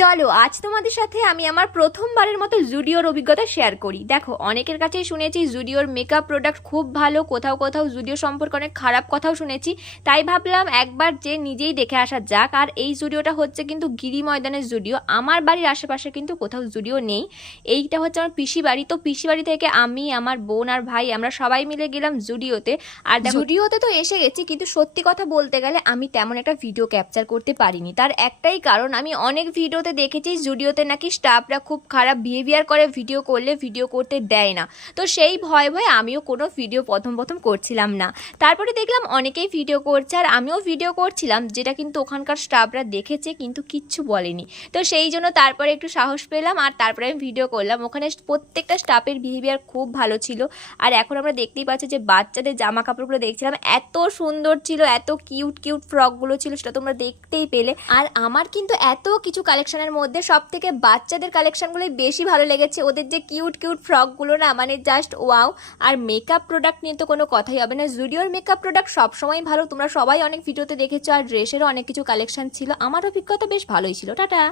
চলো আজ তোমাদের সাথে আমি আমার প্রথমবারের মতো জুডিওর অভিজ্ঞতা শেয়ার করি। দেখো, অনেকের কাছেই শুনেছি জুডিওর মেকআপ প্রোডাক্ট খুব ভালো, কোথাও কোথাও জুডিও সম্পর্কে অনেক খারাপ কথাও শুনেছি। তাই ভাবলাম একবার যে নিজেই দেখে আসা যাক। আর এই জুডিওটা হচ্ছে কিন্তু গিরি ময়দানের জুডিও। আমার বাড়ির আশেপাশে কিন্তু কোথাও জুডিও নেই। এইটা হচ্ছে আমার পিসি বাড়ি। তো পিসি বাড়ি থেকে আমি, আমার বোন আর ভাই আমরা সবাই মিলে গেলাম জুডিওতে। আর জুডিওতে তো এসে গেছি, কিন্তু সত্যি কথা বলতে গেলে আমি তেমন একটা ভিডিও ক্যাপচার করতে পারিনি। তার একটাই কারণ, আমি অনেক ভিডিওতে দেখেছি জুডিওতে নাকি স্টাফরা খুব খারাপ বিহেভিয়ার করে, ভিডিও করলে ভিডিও করতে দেয় না। তো সেই ভয়ে ভয়ে আমিও কোনো ভিডিও প্রথম করছিলাম না। তারপরে দেখলাম অনেকেই ভিডিও করছে আর আমিও ভিডিও করছিলাম, যেটা কিন্তু ওখানকার স্টাফরা দেখেছে কিন্তু কিচ্ছু বলেনি। তো সেই জন্য তারপরে একটু সাহস পেলাম আর তারপরে আমি ভিডিও করলাম। ওখানে প্রত্যেকটা স্টাফের বিহেভিয়ার খুব ভালো ছিল। আর এখন আমরা দেখতেই পাচ্ছি যে বাচ্চাদের জামা কাপড়গুলো দেখছিলাম, এত সুন্দর ছিল, এত কিউট কিউট ফ্রকগুলো ছিল, সেটা তোমরা দেখতেই পেলে। আর আমার কিন্তু এত কিছু কালেকশনের মধ্যে সব থেকে বাচ্চাদের কালেকশনগুলোই বেশি ভালো লেগেছে। ওদের যে কিউট কিউট ফ্রকগুলো না, মানে জাস্ট ওয়াও। আর মেকআপ প্রোডাক্ট নিয়ে তো কোনো কথাই হবে না, জুডিওর মেকআপ প্রোডাক্ট সবসময় ভালো। তোমরা সবাই অনেক ভিডিওতে দেখেছো। আর ড্রেসেরও অনেক কিছু কালেকশন ছিল। আমার অভিজ্ঞতা বেশ ভালোই ছিল। টাটা।